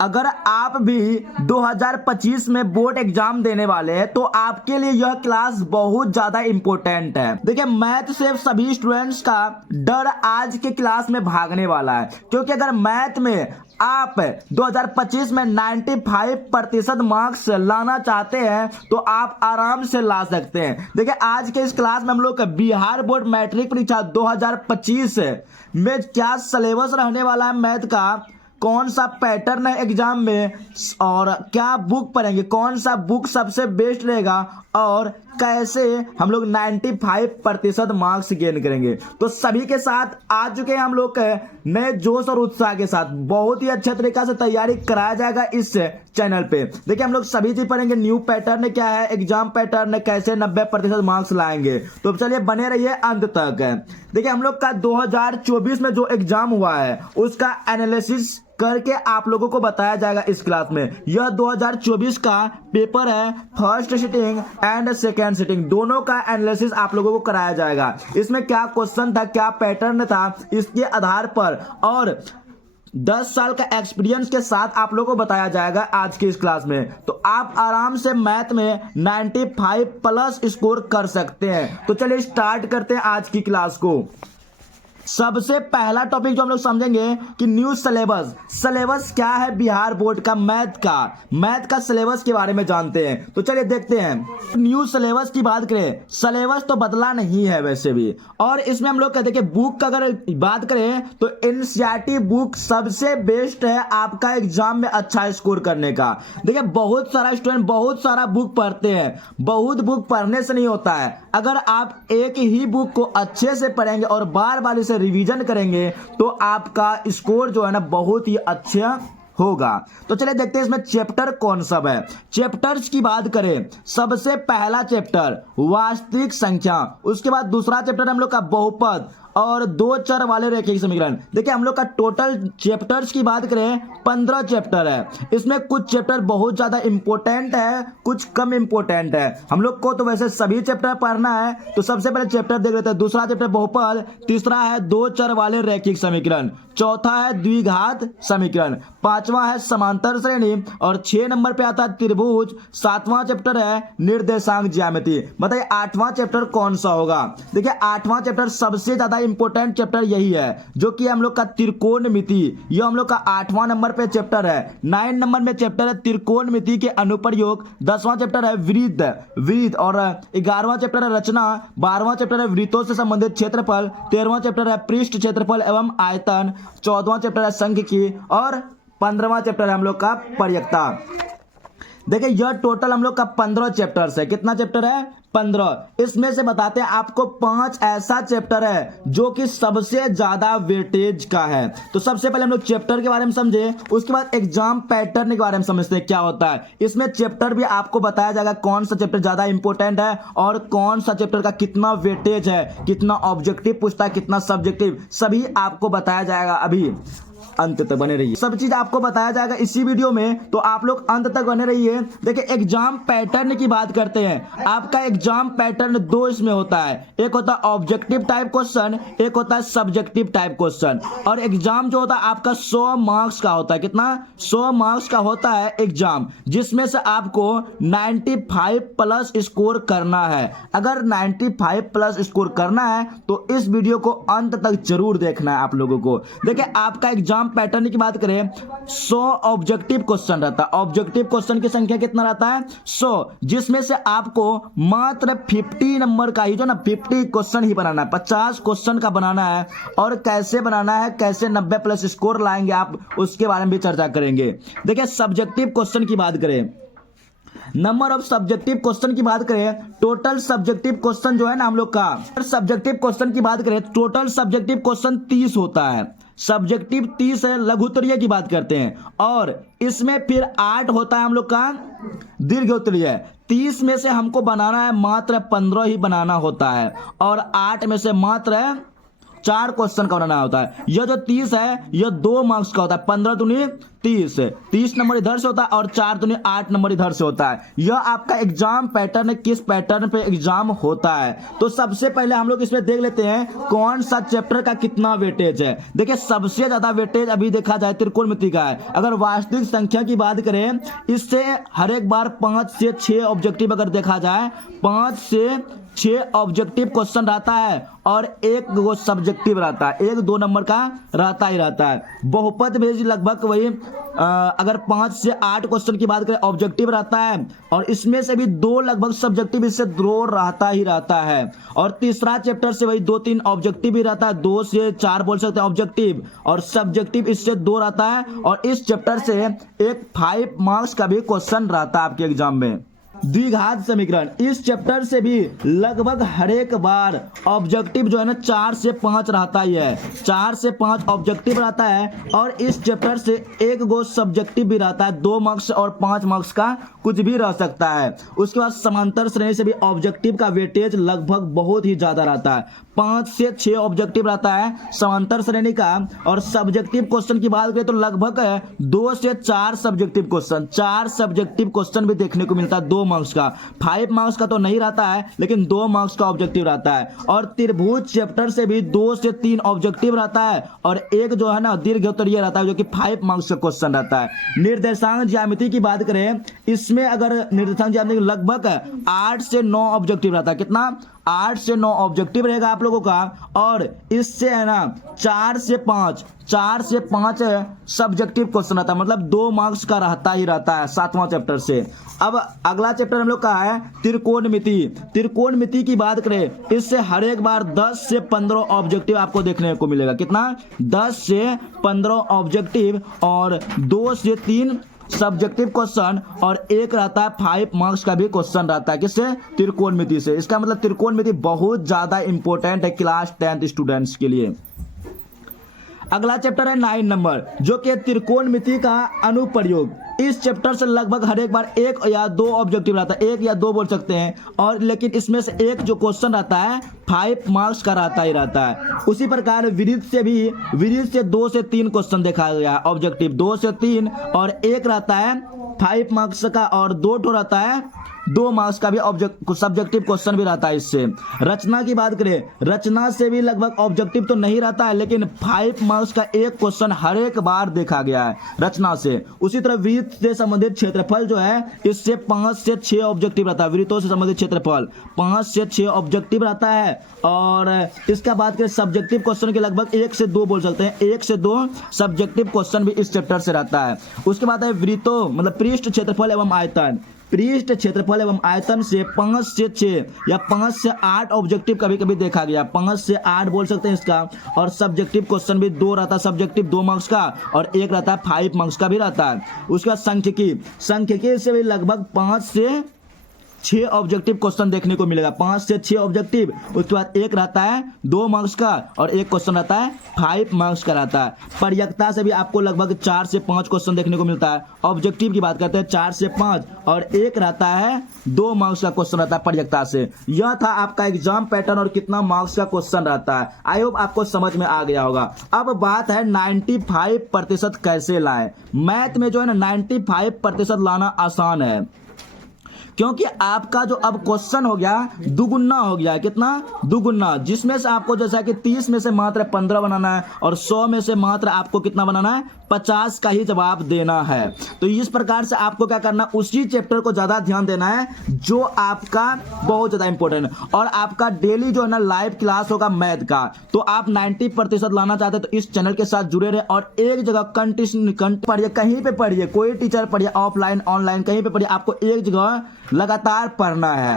अगर आप भी 2025 में बोर्ड एग्जाम देने वाले हैं तो आपके लिए यह क्लास बहुत ज्यादा इंपॉर्टेंट है। देखिए, मैथ से सभी स्टूडेंट्स का डर आज के क्लास में भागने वाला है, क्योंकि अगर मैथ में आप 2025 में 95% मार्क्स लाना चाहते हैं तो आप आराम से ला सकते हैं। देखिए, आज के इस क्लास में हम लोग बिहार बोर्ड मैट्रिक परीक्षा 2025 में क्या सिलेबस रहने वाला है, मैथ का कौन सा पैटर्न है एग्जाम में, और क्या बुक पढ़ेंगे, कौन सा बुक सबसे बेस्ट रहेगा, और कैसे हम लोग 95% मार्क्स गेन करेंगे, तो सभी के साथ आ चुके हैं हम लोग के नए जोश और उत्साह के साथ। बहुत ही अच्छे तरीका से तैयारी कराया जाएगा इस चैनल पे। देखिए, हम लोग सभी चीज पढ़ेंगे, न्यू पैटर्न क्या है, एग्जाम पैटर्न कैसे 90% मार्क्स लाएंगे। तो चलिए बने रहिए अंत तक। देखिए, हम लोग का 2024 में जो एग्जाम हुआ है उसका एनालिसिस करके आप लोगों को बताया जाएगा इस क्लास में। यह 2024 का पेपर है, first sitting and second sitting दोनों का एनालिसिस आप लोगों को कराया जाएगा। इसमें क्या क्वेश्चन था, क्या पैटर्न था, इसके आधार पर और 10 साल का एक्सपीरियंस के साथ आप लोगों को बताया जाएगा आज की इस क्लास में। तो आप आराम से मैथ में 95+ स्कोर कर सकते हैं। तो चलिए स्टार्ट करते हैं आज की क्लास को। सबसे पहला टॉपिक जो हम लोग समझेंगे कि न्यू सिलेबस। सिलेबस क्या है बिहार बोर्ड का, मैथ का सिलेबस के बारे में जानते हैं। तो चलिए देखते हैं। न्यू सिलेबस की बात करें, सिलेबस तो बदला नहीं है वैसे भी, और इसमें हम लोग कहते हैं कि बुक का अगर बात करें तो एनसीईआरटी बुक सबसे बेस्ट है आपका एग्जाम में अच्छा स्कोर करने का। देखिए, बहुत सारा स्टूडेंट बहुत सारा बुक पढ़ते हैं, बहुत बुक पढ़ने से नहीं होता है। अगर आप एक ही बुक को अच्छे से पढ़ेंगे और बार बार इसे रिवीजन करेंगे तो आपका स्कोर जो है ना बहुत ही अच्छा होगा। तो चलिए देखते हैं इसमें चैप्टर कौन सब है। चैप्टर्स की बात करें, सबसे पहला चैप्टर वास्तविक संख्या, उसके बाद दूसरा चैप्टर हम लोग का बहुपद और 2 चर वाले रेखीय समीकरण। देखिए, हम लोग का टोटल चैप्टर्स की बात करें 15 चैप्टर है। इसमें कुछ चैप्टर बहुत ज्यादा इंपॉर्टेंट है, कुछ कम इंपॉर्टेंट है। हम लोग को तो वैसे सभी चैप्टर पढ़ना है, तो सबसे पहले चैप्टर देख लेते हैं। दूसरा चैप्टर बहुपद, तीसरा है 2 चर वाले रैखिक समीकरण, चौथा है द्विघात समीकरण, पांचवा है समांतर श्रेणी, और 6 नंबर पे आता है त्रिभुज। 7वां चैप्टर है निर्देशांक ज्यामिति। बताइए 8वां चैप्टर कौन सा होगा। देखिए, 8वां चैप्टर सबसे ज्यादा इंपॉर्टेंट चैप्टर यही है, जो कि हम लोग का त्रिकोणमिति। यह हम लोग का 8वां नंबर पे चैप्टर है। 9 नंबर में चैप्टर है त्रिकोणमिति के अनुप्रयोग। 10वां चैप्टर है वृत्त, और 11वां चैप्टर है रचना। 12वां चैप्टर है वृत्तों से संबंधित क्षेत्रफल। 13वां चैप्टर है पृष्ठ क्षेत्रफल एवं आयतन। 14वां चैप्टर है सांख्यिकी, और 15वां चैप्टर है हम लोग का प्रयक्ता। देखिए, यह टोटल हम लोग का 15 चैप्टर्स है। कितना चैप्टर है? 15। इसमें से बताते हैं आपको 5 ऐसा चैप्टर है जो कि सबसे ज्यादा वेटेज का है। तो सबसे पहले हम लोग चैप्टर के बारे में समझे, उसके बाद एग्जाम पैटर्न के बारे में समझते हैं क्या होता है। इसमें चैप्टर भी आपको बताया जाएगा कौन सा चैप्टर ज्यादा इंपॉर्टेंट है और कौन सा चैप्टर का कितना वेटेज है, कितना ऑब्जेक्टिव पूछता है, कितना सब्जेक्टिव, सभी आपको बताया जाएगा। अभी अंत तक बने रहिए, सब चीज आपको बताया जाएगा इसी वीडियो में, तो आप लोग अंत तक बने रहिए। देखिए, एग्जाम पैटर्न की बात करते हैं। आपका एग्जाम पैटर्न 2 इसमें होता है, एक होता है ऑब्जेक्टिव टाइप क्वेश्चन, एक होता है सब्जेक्टिव टाइप क्वेश्चन। और एग्जाम जो होता है आपका 100 मार्क्स का होता है। कितना? 100 मार्क्स का होता है एग्जाम, जिसमें से आपको 95+ स्कोर करना है। अगर 95+ स्कोर करना है तो इस वीडियो को अंत तक जरूर देखना है आप लोगों को। देखिए, आपका एग्जाम पैटर्न की बात करें, 100 ऑब्जेक्टिव क्वेश्चन रहता है। ऑब्जेक्टिव क्वेश्चन की संख्या कितना रहता है? 100, जिसमें से आपको मात्र 50 नंबर का ही जो ना 50 क्वेश्चन ही बनाना है, 50 क्वेश्चन का बनाना है। और कैसे बनाना है, कैसे 90+ स्कोर लाएंगे आप, उसके बारे में भी चर्चा करेंगे। देखिए, सब्जेक्टिव क्वेश्चन की बात करें, नंबर ऑफ सब्जेक्टिव क्वेश्चन की बात करें, टोटल सब्जेक्टिव क्वेश्चन जो है ना हम लोग का, सब्जेक्टिव क्वेश्चन की बात करें, टोटल सब्जेक्टिव क्वेश्चन 30 होता है। सब्जेक्टिव 30 है। लघु उत्तरीय की बात करते हैं, और इसमें फिर 8 होता है हम लोग का दीर्घ उत्तरीय। 30 में से हमको बनाना है मात्र 15 ही बनाना होता है, और 8 में से मात्र 4 क्वेश्चन का बनाना होता है। यह जो 30 है यह 2 मार्क्स का होता है, 15 दूनी 30 नंबर इधर से होता है और 4 दूनी 8 नंबर इधर से होता है। यह आपका एग्जाम पैटर्न किस पैटर्न पे एग्जाम होता है। तो सबसे पहले हम लोग इसमें देख लेते हैं कौन सा चैप्टर का कितना वेटेज है। देखिए सबसे ज्यादा वेटेज अभी देखा जाए त्रिकोणमिति का है। अगर वास्तविक संख्या की बात करें, इससे हर एक बार 5 से 6 ऑब्जेक्टिव अगर देखा जाए 5 से 6 ऑब्जेक्टिव क्वेश्चन रहता है और एक वो सब्जेक्टिव रहता है, 1-2 नंबर का रहता ही रहता है। बहुपद में लगभग वही अगर 5 से 8 क्वेश्चन की बात करें ऑब्जेक्टिव रहता है और इसमें से भी 2 लगभग सब्जेक्टिव, इससे 2 रहता ही रहता है। और तीसरा चैप्टर से वही 2-3 ऑब्जेक्टिव भी रहता है, 2 से 4 बोल सकते हैं ऑब्जेक्टिव, और सब्जेक्टिव इससे 2 रहता है। और इस चैप्टर से एक 5 मार्क्स का भी क्वेश्चन रहता है आपके एग्जाम में। द्विघात समीकरण, इस चैप्टर से भी लगभग हर एक बार ऑब्जेक्टिव जो है ना 4 से 5 रहता ही है, 4 से 5 ऑब्जेक्टिव रहता है। और इस चैप्टर से एक गो सब्जेक्टिव भी रहता है, 2 मार्क्स और 5 मार्क्स का कुछ भी रह सकता है। उसके बाद समांतर श्रेणी से भी ऑब्जेक्टिव का वेटेज लगभग बहुत ही ज्यादा रहता है, 5 से 6 ऑब्जेक्टिव रहता है समांतर श्रेणी का। और सब्जेक्टिव क्वेश्चन की बात करें तो लगभग 2 से 4 सब्जेक्टिव क्वेश्चन, 4 सब्जेक्टिव क्वेश्चन भी देखने को मिलता है 2 मार्क्स का। 5 मार्क्स का तो नहीं रहता है लेकिन 2 मार्क्स का ऑब्जेक्टिव रहता है। और त्रिभुज चैप्टर से भी 2 से 3 ऑब्जेक्टिव रहता है और एक जो है ना दीर्घोत्तरीय रहता है जो कि 5 मार्क्स का क्वेश्चन रहता है। निर्देशांक ज्यामिति की बात करें, इसमें अगर निर्देशांक ज्यामिति लगभग 8 से 9 ऑब्जेक्टिव रहता है। कितना? 8 से 9 ऑब्जेक्टिव रहेगा आप लोगों का। और इससे है ना 4 से 5 सब्जेक्टिव क्वेश्चन रहता है, मतलब 2 मार्क्स का रहता ही रहता है 7वां चैप्टर से। अब अगला चैप्टर हम लोग का है त्रिकोणमिति। त्रिकोणमिति की बात करें, इससे हर एक बार 10 से 15 ऑब्जेक्टिव आपको देखने को मिलेगा। कितना? 10 से 15 ऑब्जेक्टिव और 2 से 3 सब्जेक्टिव क्वेश्चन और एक रहता है 5 मार्क्स का भी क्वेश्चन रहता है। किससे? त्रिकोणमिति से। इसका मतलब त्रिकोणमिति बहुत ज्यादा इंपॉर्टेंट है क्लास 10th स्टूडेंट्स के लिए। अगला चैप्टर है 9 नंबर, जो कि त्रिकोणमिति का अनुप्रयोग। इस चैप्टर से लगभग हर एक बार 1 या 2 ऑब्जेक्टिव रहता है, 1 या 2 बोल सकते हैं। और लेकिन इसमें से एक जो क्वेश्चन रहता है 5 मार्क्स का रहता ही रहता है। उसी प्रकार वृत्त से 2 से 3 क्वेश्चन देखा गया है ऑब्जेक्टिव, 2 से 3, और एक रहता है 5 मार्क्स का और 2 ठो रहता है 2 मार्क्स का भी सब्जेक्टिव क्वेश्चन भी रहता है इससे। रचना की बात करें, रचना से भी लगभग ऑब्जेक्टिव तो नहीं रहता है लेकिन 5 मार्क्स का एक क्वेश्चन हर एक बार देखा गया है रचना से। उसी तरह वृत्त से संबंधित क्षेत्रफल जो है, इससे 5 से 6 ऑब्जेक्टिव रहता है। वृत्तों से संबंधित क्षेत्रफल 5 से 6 ऑब्जेक्टिव रहता है। और इसका बात करें सब्जेक्टिव क्वेश्चन के लगभग 1 से 2 बोल सकते हैं, 1 से 2 सब्जेक्टिव क्वेश्चन भी इस चैप्टर से रहता है। उसके बाद है वृत्तों मतलब पृष्ठ क्षेत्रफल एवं आयतन। पृष्ठ क्षेत्रफल एवं आयतन से 5 से 6 या 5 से 8 ऑब्जेक्टिव कभी कभी देखा गया, 5 से 8 बोल सकते हैं इसका। और सब्जेक्टिव क्वेश्चन भी 2 रहता है, सब्जेक्टिव 2 मार्क्स का और एक रहता है 5 मार्क्स का भी रहता है। उसके बाद सांख्यिकी से भी लगभग 5 से 6 ऑब्जेक्टिव क्वेश्चन देखने को मिलेगा, 5 से 6 ऑब्जेक्टिव। उसके बाद एक रहता है 2 मार्क्स का और एक क्वेश्चन रहता है 5 मार्क्स का रहता है। पर्यकता से भी आपको लगभग 4 से 5 क्वेश्चन देखने को मिलता है। ऑब्जेक्टिव की बात करते हैं 4 से 5 और एक रहता है 2 मार्क्स का क्वेश्चन रहता है पर्यकता से। यह था आपका एग्जाम पैटर्न और कितना मार्क्स का क्वेश्चन रहता है। आई होप आपको समझ में आ गया होगा। अब बात है 95% कैसे लाएं। मैथ में जो है ना 95% लाना आसान है, क्योंकि आपका जो अब क्वेश्चन हो गया दुगुना हो गया। कितना? दुगुना, जिसमें से आपको जैसा कि 30 में से मात्र 15 बनाना है और 100 में से मात्र आपको कितना बनाना है? 50 का ही जवाब देना है। तो इस प्रकार से आपको क्या करना, उसी चैप्टर को ज्यादा ध्यान देना है जो आपका बहुत ज्यादा इंपॉर्टेंट है। और आपका डेली जो है ना लाइव क्लास होगा मैथ का, तो आप 90% लाना चाहते हैं तो इस चैनल के साथ जुड़े रहे और एक जगह कंटिन्यू पढ़िए, कहीं पे पढ़िए, कोई टीचर पढ़िए, ऑफलाइन ऑनलाइन कहीं पे पढ़िए, आपको एक जगह लगातार पढ़ना है।